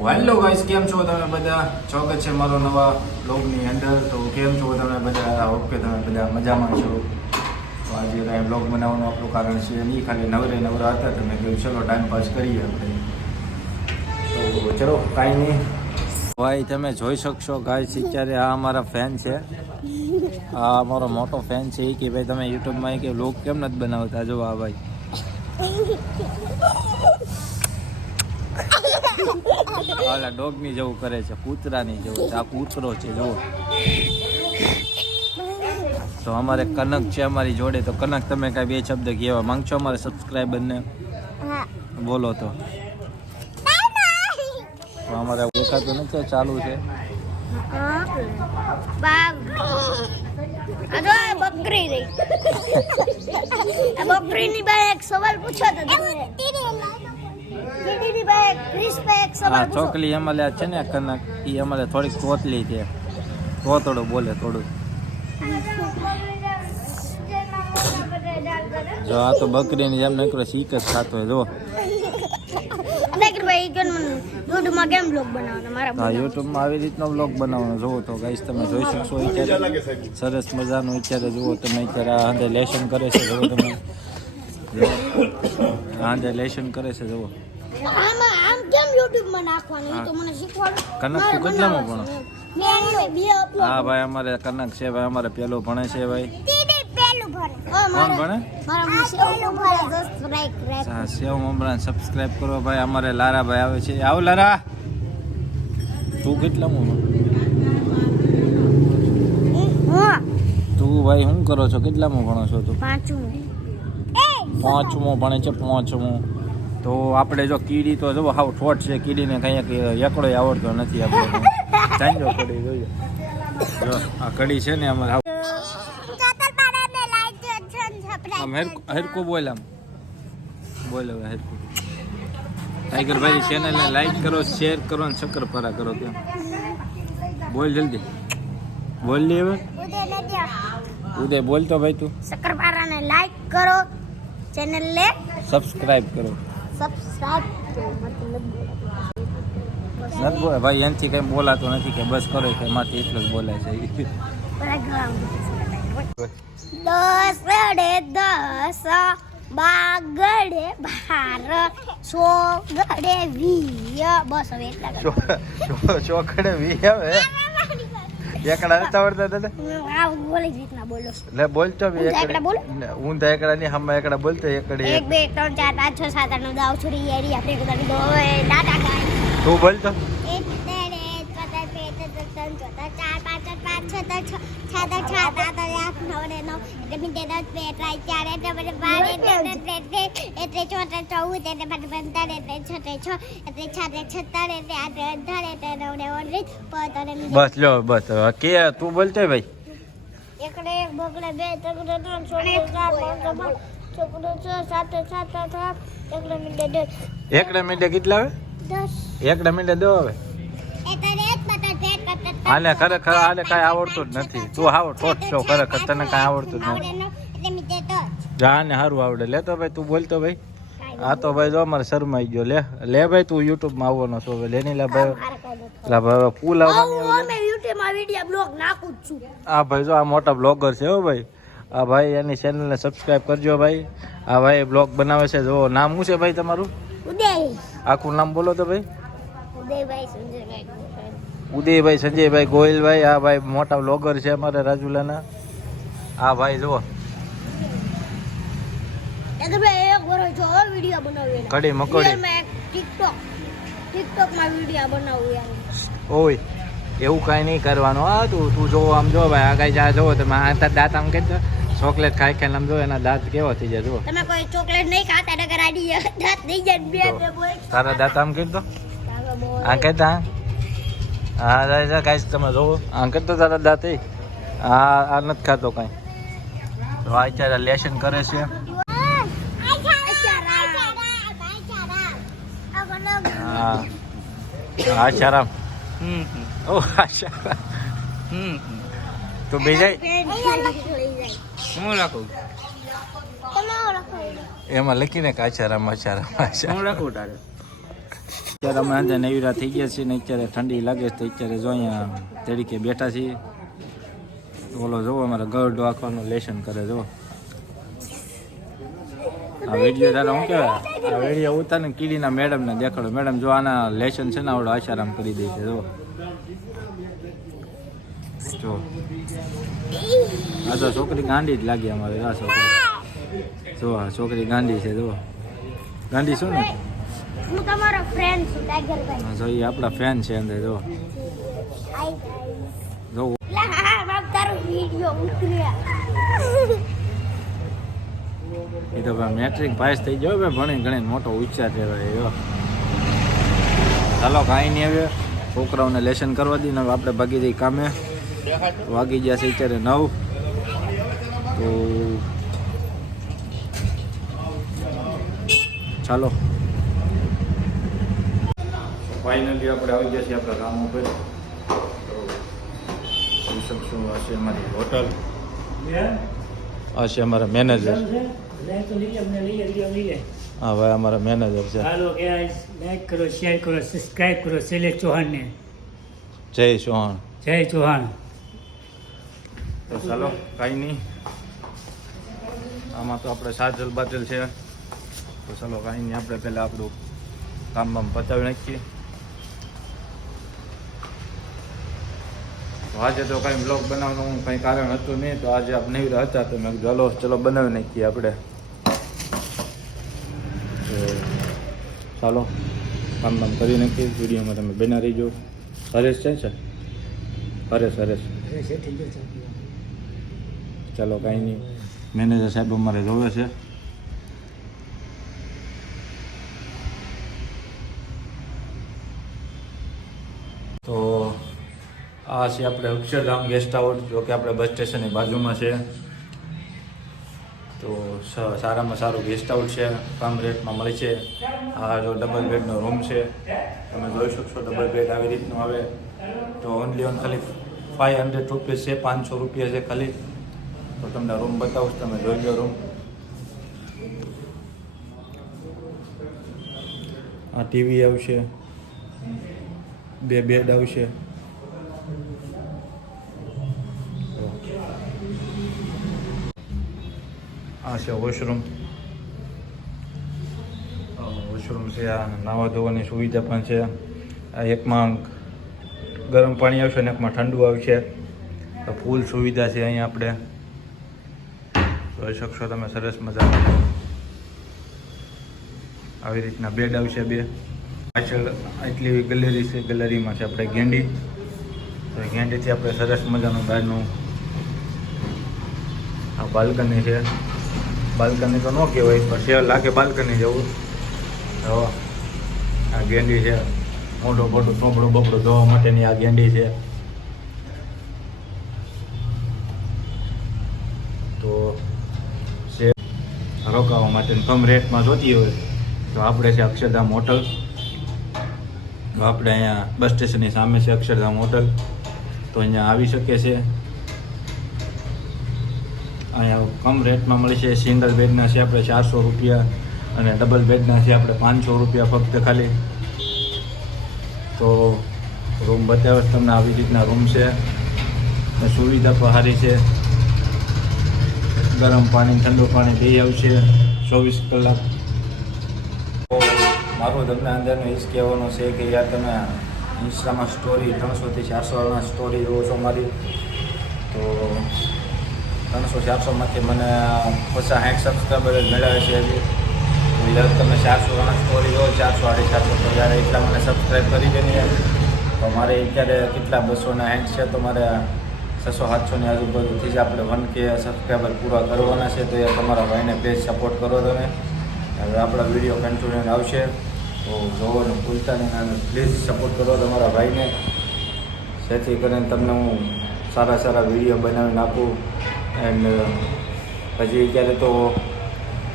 Hello guys, કેમ છો તમે બધા? સ્વાગત છે મારો નવા બ્લોગની અંદર. તો કેમ છો તમે બધા? ઓકે, તમે બધા મજામાં છો? તો આજે કાંઈ બ્લોગ બનાવવાનું આપણું કારણ છે નહીં, ખાલી નવરા હતા. તમે કહ્યું ચલો ટાઈમ પાસ કરીએ આપણે. તો ચલો કાંઈ નહીં ભાઈ, તમે જોઈ શકશો ગાઈસ, અત્યારે આ અમારા ફેન છે. આ અમારો મોટો ફેન છે કે ભાઈ તમે યુટ્યુબમાં કે બ્લોગ કેમ નથી બનાવતા? જો આ ભાઈ હાલા ડોગની જેવું કરે છે, કૂતરાની જેવું. આ કૂતરો છે જો. તો અમારે કનક છે અમારી જોડે. તો કનક, તમે કાંઈ બે શબ્દ કહેવા માંગશો અમારે સબસ્ક્રાઈબરને? બોલો તો અમારે દેખાતું નથી, ચાલુ છે. બકરીની બાય એક સવાલ પૂછ્યો તો હા, ચોકલી અમારે છે ને કનક, એ અમારે થોડીક તોતલી છે. થોડું બોલે થોડું. જો આ તો બકરીની જેમ નકરો શીખ જ ખાતો હોય. જો હા, યુટ્યુબમાં આવી રીતનો બ્લોગ બનાવવાનો જોવો તો ગાઈસ તમે જોઈ શકશો. અત્યારે સરસ મજાનું અત્યારે જુઓ તમે, અત્યારે આ હાંડે લેશન કરે છે. જુઓ તમે, હાંડે લેશન કરે છે. જુઓ કનક, તું કેટલામાં ભણો? હા ભાઈ, અમારે કનક છે ભાઈ, અમારે પેલું ભણે છે ભાઈ. કોણ ભણે? હા, સેવ મમરાને સબસ્ક્રાઇબ કરો ભાઈ. અમારે લારા ભાઈ આવે છે. આવો લારા, તું કેટલામાં ભણો? તું ભાઈ શું કરો છો? કેટલામાં ભણો છો તું? પાંચમું ભણે છે, પાંચમું. તો આપણે જો કીડી તો જો હાવ ઠોઠ છે. કીડીને કંઈ એકડો આવડતો નથી. આપણે ચાંજો કડી જોઈએ. જો આ કડી છે ને અમારે હાવ આમ હરકું બોલ, આમ બોલ હવે હરકું. ટાઈગર ભાઈ ચેનલને લાઈક કરો, શેર કરો અને શક્કરપારા કરો. કેમ બોલ જલ્દી બોલ લે હવે. ઉદય બોલતો ભાઈ તું. શક્કરપારાને લાઈક કરો, ચેનલને સબસ્ક્રાઇબ કરો. નથી બોલે ભાઈ, એનાથી કંઈ બોલાતું નથી કે બસ કરો કે એમાંથી એટલું જ બોલાય છે. 10 બાગડે 12 સોગડે 20. બસ હવે એટલા ચોકડે વી આવે. એકડા નથી આવડતા દાદા? બોલી રીતના બોલો. લે બોલતો બી એકડા બોલો. હું તો એકડા ની હમ એકડા બોલતો. એકડે 1 2 3 4 5 6 7 8 9 10 છોરી એરી આપણે કદાચ ડાટા ગાય. તું બોલતો. 1 2 3 બસ લો બસ કે તું બોલતો ભાઈ. એકડે એક બગડે 2 તગડે 3 છોકડે 4 5 છોકડે 6 7 7 8 એકડે મીંડે 10. એકડા મીંડે કેટલા આવે? 10. એકડા મીંડે 10 આવે. હાલે ખરેખર હાલે કાંઈ આવડતું જ નથી. તું હાવ ઠોઠ છો ખરેખર, તને કાંઈ આવડતું જ નથી. જા ને સારું આવડે. લેતો ભાઈ તું બોલતો ભાઈ. આ તો ભાઈ જો અમારે શરમાઈ ગયો. લે ભાઈ તું યુટ્યુબમાં આવવાનો છો હવે. લેની લા ભાઈ, લા ભાઈ ફૂલ આવવાની. આ ભાઈ જો આ મોટા બ્લોગર છે હો ભાઈ. આ ભાઈ એની ચેનલને સબસ્ક્રાઇબ કરજો ભાઈ. આ ભાઈ બ્લોગ બનાવે છે. જો નામ શું છે ભાઈ તમારું? ઉદય. આખું નામ બોલો તો ભાઈ. ઉદયભાઈ સંજયભાઈ. ઉદયભાઈ સંજયભાઈ ગોયલભાઈ. આ ભાઈ મોટા બ્લોગર છે અમારે રાજુલાના. આ ભાઈ જુઓ કડી મકોડી ટિકટોકમાં વિડિયો બનાવું. ઓય એવું કાંઈ નહીં કરવાનું. હા તું જો આમ જો ભાઈ, આ કાંઈ જા જોવો તમે. આ દાંત આમ કે ચોકલેટ ખાઈ ખાઈને આમ જો એના દાંત કેવા થઈ જાય. જો તમે કોઈ ચોકલેટ નહીં ખાતા નકર આડી દાંત થઈ જાય. તારા દાંત આમ કીધો આ કહેતા. હા જાય કાંઈ તમે જોવો આ કહેતો તારા દાંત. આ નથી ખાતો કાંઈ. તો આ અત્યારે લેશન કરે છે. હા આશારામ. ઓ આશારામ. તો બે જાય હું રાખું એમાં લખીને કે આશારામ આશારામ આશારામ. હું રાખું તારે અત્યારે અમે આજે નવીરા થઈ ગયા છીએ ને અત્યારે ઠંડી લાગે છે તો અત્યારે જો અહીંયા તરીકે બેઠા છીએ. ઓલો જોવો અમારે ગરડો આખવાનું લેશન કરે જો. આ વિડીયો તારે શું કહેવાય, આ વિડીયો ઉતાર ને કીડીના મેડમને દેખાડો. મેડમ જો આના લેશન છે ને આવડો આશારામ કરી દે છે જો. જો આ તો છોકરી ગાંડી જ લાગી અમારે. આ છોકરી જો, આ છોકરી ગાંડી છે જો. ગાંડી શું ને હું તમારો ફ્રેન્ડ છું ટાઈગરભાઈ. જો એ આપણા ફેન છે અંદર જો. જો બાપ તારો વિડિયો ઉતર્યા. એ તો ભાઈ મેટ્રિક પાસ થઈ ગયો ભાઈ, ભણી ઘણી મોટો ઉચ્ચાર કહેવાય જો. ચાલો કાંઈ નહીં, હવે છોકરાઓને લેશન કરવા દઈએ ને હવે આપણે ભાગી જઈએ કામે. વાગી ગયા છે અત્યારે 9. તો ચાલો ફાઇનલી આપણે આવી ગયા છીએ આપણા કામ ઉપર. તો શું હશે અમારી હોટલ, આ છે અમારા મેનેજર. હા ભાઈ અમારા મેનેજર છે. હાલો ગાઈસ, લાઈક કરો, શેર કરો, સબસ્ક્રાઇબ કરો શૈલેષ ચૌહાણને. જય ચૌહાણ. જય ચૌહાણ. તો ચાલો કાંઈ નહીં, આમાં તો આપણે સાજલ બાજલ છે. તો ચાલો કાંઈ નહીં, આપણે પહેલાં આપણું કામ બામ પતાવી નાખીએ. તો આજે તો કાંઈ બ્લોગ બનાવવાનું કંઈ કારણ હતું નહીં, તો આજે આપણે નવીરા હતા તો મેં કીધું ચલો બનાવી નાખીએ આપણે. તો ચાલો કામ બામ કરી નાખીએ. વિડીયોમાં તમે બના રહીજો. હરેશ છે હરેશ ચાલો કાંઈ નહીં, મેનેજર સાહેબ અમારે જોવે છે. તો આ છે આપણે અક્ષરધામ ગેસ્ટ હાઉસ, જો કે આપણે બસ સ્ટેશનની બાજુમાં છે. તો સારામાં સારું ગેસ્ટ હાઉસ છે, કમ રેટમાં મળે છે. આ જો ડબલ બેડનો રૂમ છે, તમે જોઈ શકશો. ડબલ બેડ આવી રીતનું આવે તો ઓનલી ઓન ખાલી 500 રૂપીસ છે, 500 રૂપિયા છે ખાલી. તો તમને રૂમ બતાવું, તમે જોઈ લો રૂમ. આ ટીવી આવશે, 2 બેડ આવશે. આ છે વોશરૂમ. વોશરૂમ છે, આ નાવા ધોવાની સુવિધા પણ છે. આ એકમાં ગરમ પાણી આવશે ને એકમાં ઠંડુ આવશે. તો ફૂલ સુવિધા છે અહીંયા આપણે જોઈ શકશો તમે. સરસ મજા આવી રીતના બેડ આવશે 2. પાછળ આટલી ગેલેરી છે, ગેલેરીમાં છે આપણે ગેંડી. તો ગેંડીથી આપણે સરસ મજાનું બહારનું આ બાલ્કની છે. બાલ્કની તો ન કહેવાય પણ શેર લાગે બાલ્કની જેવું. હવે આ ગેંડી છે, મોટો મોટો ચોપડો બપડો ધોવા માટેની આ ગેંડી છે. તો છે રોકાવા માટે કમ રેટમાં જોતી હોય તો આપણે છે અક્ષરધામ હોટલ. તો આપણે અહીંયા બસ સ્ટેશનની સામે છે અક્ષરધામ હોટલ. તો અહીંયા આવી શકે છે. અહીંયા કમ રેટમાં મળે છે. સિંગલ બેડના છે આપણે 400 રૂપિયા અને ડબલ બેડના છે આપણે 500 રૂપિયા ફક્ત ખાલી. તો રૂમ બતાવે તમને આવી રીતના રૂમ છે. સુવિધા પણ સારી છે. ગરમ પાણી ઠંડુ પાણી બે આવશે 24 કલાક. તો મારું તમને અંદરનું એ જ કહેવાનું છે કે યાર તમે ઇન્સ્ટામાં સ્ટોરી 300 થી 400 વાળા સ્ટોરી જોવો છો મારી. તો 300-400માંથી મને 50-60 સબસ્ક્રાઈબર જ મેળવે છે હજી. તો યાર તમે 400 વાળા સ્ટોરી જોવો 400-450 તો યાર એટલા મને સબસ્ક્રાઈબ કરી દે ને યાર. તો મારે અત્યારે કેટલા 260 છે, તો મારે 600-700ની આજુબાજુથી જ આપણે 1K સબસ્ક્રાઈબર પૂરા કરવાના છે. તો યાર તમારા ભાઈને પ્લીઝ સપોર્ટ કરો તમે. હવે આપણા વિડીયો કન્ટિન્યુ આવશે તો જોવાનું ભૂલતા નહીં અને પ્લીઝ સપોર્ટ કરો તમારા ભાઈને, જેથી કરીને તમને હું સારા વિડીયો બનાવી નાખું. એન્ડ હજી અત્યારે તો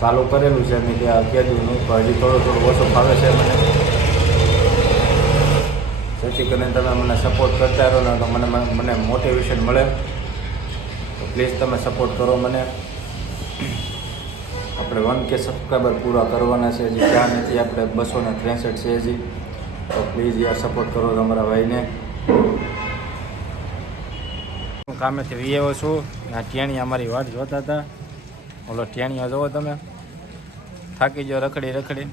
ચાલુ કરેલું છે મેં ત્યાં કહેલું હજી થોડું ઓછું ફાવે છે મને, જેથી કરીને તમે મને સપોર્ટ કરતા રહો ને તો મને મોટિવેશન મળે. તો પ્લીઝ તમે સપોર્ટ કરો મને. આપણે 1K સબસ્ક્રાઈબર પૂરા કરવાના છે હજી, ત્યાં નથી આપણે 263 છે હજી. તો પ્લીઝ યાર સપોર્ટ કરો તમારા ભાઈને. હું કામેથી વી આવ્યો છું. આ ટેણી અમારી વાટ જોતા હતા. ઓલો ટેણીઓ જોવો તમે, થાકી ગયો રખડી રખડી.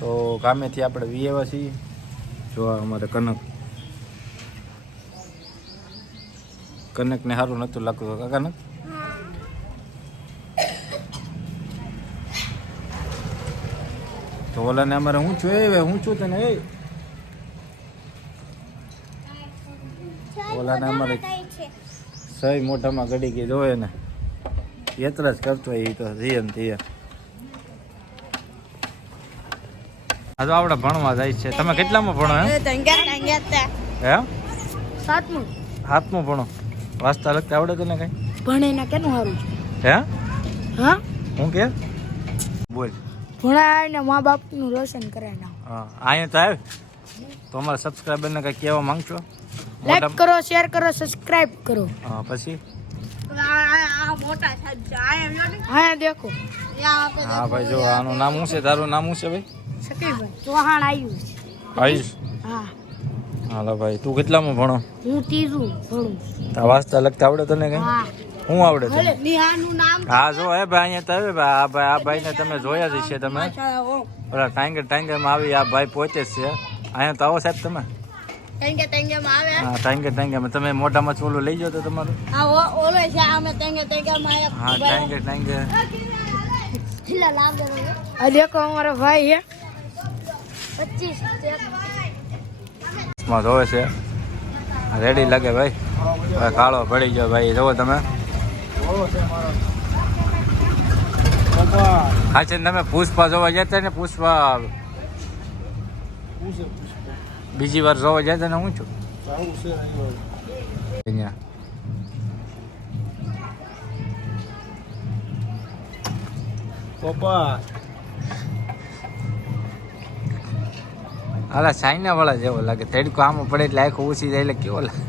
તો કામેથી આપણે વી આવ્યા છીએ. જો અમારે કનકને સારું નહોતું લાગતું કાકા ને. તો ઓલાને અમારે હું છું હું છું તને એ ઓલાને અમારે સહી મોઢામાં ગડી ગઈ જોવે ને એટલા જ કરતો એ તો જઈએ ને તૈયાર. હા તો આપણે ભણવા જાય છે. તમે કેટલામાં ભણો હે? સાતમું. હાથમાં ભણો. વાંચતા લખતા આવડે તને કઈ? ભણીને કેનું સારું હે? હા હું કે બોલ. ભણાવીને મા બાપનું રોશન કરે ના. હા અહીંયા તો આવ તો અમારા સબસ્ક્રાઈબરને કઈ કહેવા માંગશો? લાઈક કરો, શેર કરો, સબસ્ક્રાઇબ કરો. હા પછી હા દેખો. હા ભાઈ જો આનું નામ શું છે? તારું નામ શું છે ભાઈ? શકીભાઈ ચૌહાણ આવ્યું છે. આયુષ. હા હાલો ભાઈ તું કેટલામાં ભણો? હું ત્રીજું ભણું. તા વાંચતા લખતા આવડે તને કઈ? હા શું આવડે તને? નિહાનું નામ હા જો હે ભાઈ અહીંયા તો હવે ભાઈ આ ભાઈને તમે જોયા જ છે. તમે ઓલા ટાઈગરમાં આવી આ ભાઈ પોતે જ છે. અહીંયા તો આવો સાહેબ તમે. તેંગેમાં આવે. હા ટાઈગરમાં તમે મોઢામાં ચોલું લઈ જાઓ તો તમારું. હા ઓલો છે અમે તેંગેમાં હા ટાઈગર હિલા લાગે રે. આ દેખો અમારો ભાઈ હે 25 માં જોવે છે. રેડી લાગે ભાઈ. કાળો પડી ગયો ભાઈ જોવો તમે. હા છે તમે પુષ્પા જોવા જતા ને? પુષ્પા બીજી વાર જોવા જતા ને? હું છું અહીંયા. હાલા ચાઇના વાળા જેવો લાગે. તડકો આમ પડે એટલે આખું ઓછી જાય એટલે કેવો લાગે.